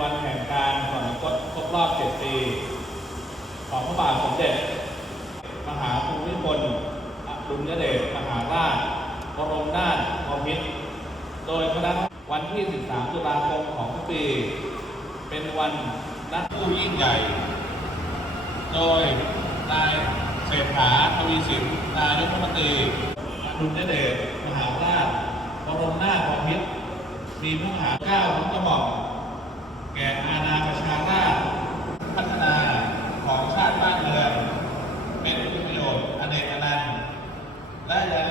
วันแห่งการอบ 7 ปี ของพระบาทสมเด็จ มหาภูมิพลอดุลยเดชมหาราชบรมนาถบพิตรโดยคณะวันที่ 13 ตุลาคมของทุกปี เป็นวันนัดผู้ยิ่งใหญ่ โดยนายเศรษฐาทวีสินนายกรัฐมนตรีอดุลยเดชมหาราชบรมนาถบพิตรมีพระมหาเก้าทุกกระหม่อมแก่อาณาประชาราษฎร์พัฒนาของชาติบ้านเมือง เป็นประโยชน์อเนกอนันต์และยัง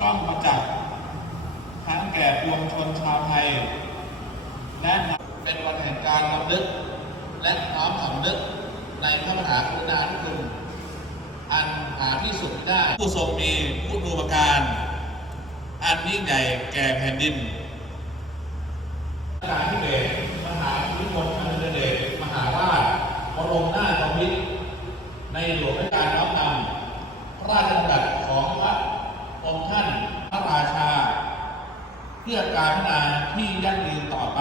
ต้องมาจักษ์ทั้งแก่ปวง ชาวไทยและเป็นวันแห่งการรำลึก และน้อมสำนึกในพระมหากรุณาธิคุณอันหาที่สุดได้ ผู้ทรงมีคุณูปการ อันยิ่งใหญ่แก่แผ่นดินการที่เบศมหาภูมิพลอดุลยเดชมหาราชบรมนาถบพิตรในหลวงรัชกาลน้อมนำพระราชดำรัสของพระองค์ท่าน เพื่อการพัฒนาที่ยั่งยืนต่อไป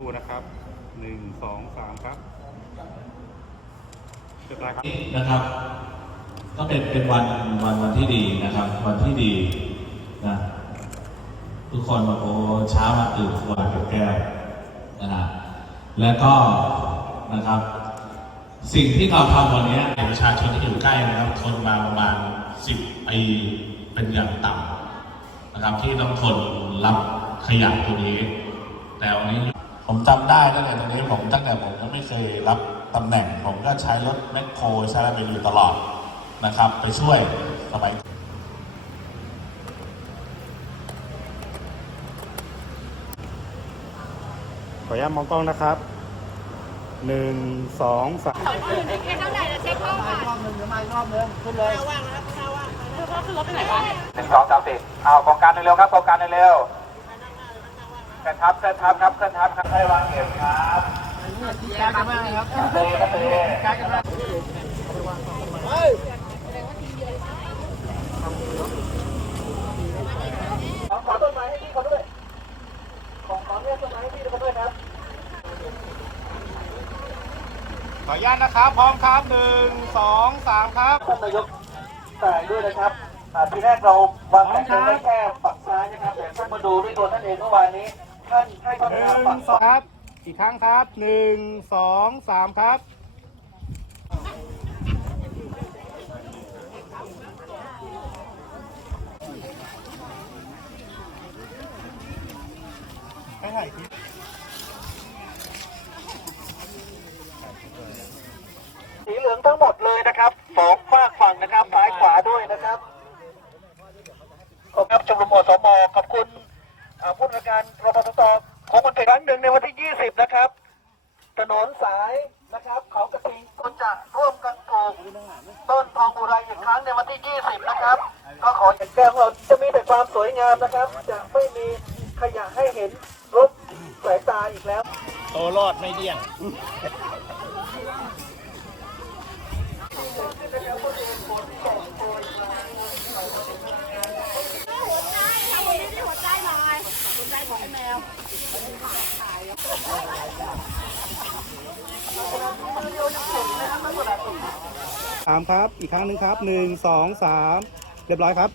ดูนะครับหนึ่งสองสามครับเรียบร้อยครับนะครับ ก็เป็นเป็นวันวันวันที่ดีนะครับ วันที่ดีนะทุกคนบอกโอ้เช้ามาตื่นสว่างกับแก้วนะฮะแล้วก็นะครับ สิ่งที่เราทำวันนี้ประชาชนที่อยู่ใกล้นะครับทนมาประมาณสิบปีเป็นอย่างต่ำ นะครับที่ต้องทนรับขยะตัวนี้ แต่วันนี้ผมจำได้ตั้งแต่ตรงนี้ผมตั้งแต่ผมยังไม่เคยรับตำแหน่ง ผมก็ใช้รถแมคโครใช้อะไรไปอยู่ตลอดนะครับ ไปช่วยสมัยขออนุญาตมองกล้องนะครับหนึ่งสองสามแค่เท่าไหร่ละเช็คห้องก่อนรอบหนึ่งเดี๋ยวมาอีกรอบหนึงขึ้นเลยคือเขาขึ้นรถไปไหนวะหนึ่งสองสามสี่เอาโครงการเร็วๆครับโครงการเร็วๆเคลื่อนทับเคลื่อนทับครับเคลื่อนทับครับให้วางเก็บครับการกันมาครับเตะครับการกันมาขอต้นไม้ให้พี่เขาด้วย ขอขอเนี่ยต้นไม้ให้พี่เขาด้วยครับ ขออนุญาตนะครับ พร้อมครับหนึ่งสองสามครับท่านนายกแต่ด้วยนะครับ ทีแรกเราวางแผนไว้แค่ฝั่งซ้ายนะครับแต่ท่านมาดูด้วยตัวท่านเองเมื่อวานนี้ ท่านให้ท่านหนึ่งฝั่งงสองครับ อีกครั้งครับหนึ่งสองสามครับให้ถ่ายคลิปสีเหลืองทั้งหมดเลยนะครับสองฝากฝั่งนะครับซ้ายขวาด้วยนะครับ ขอบคุณชมรมอสมขอบคุณผู้ราชการรพสตของวันครั้งหนึ่งในวันที่ 20 นะครับ ถนนสายนะครับเขากระทิงก็จะร่วมกันปลูกต้นทองอุไรอีกครั้งในวันที่ 20 นะครับ ก็ขออย่างแก้วของเราจะมีแต่ความสวยงามนะครับ จะไม่มีขยะให้เห็นรบสายตาอีกแล้ว โตรอดไม่เดี่ยงหัวใจเอาคนนี้ที่หัวใจหน่อยหัวใจของแมว สามครับ อีกครั้งหนึ่งครับหนึ่งสองสามเรียบร้อยครับ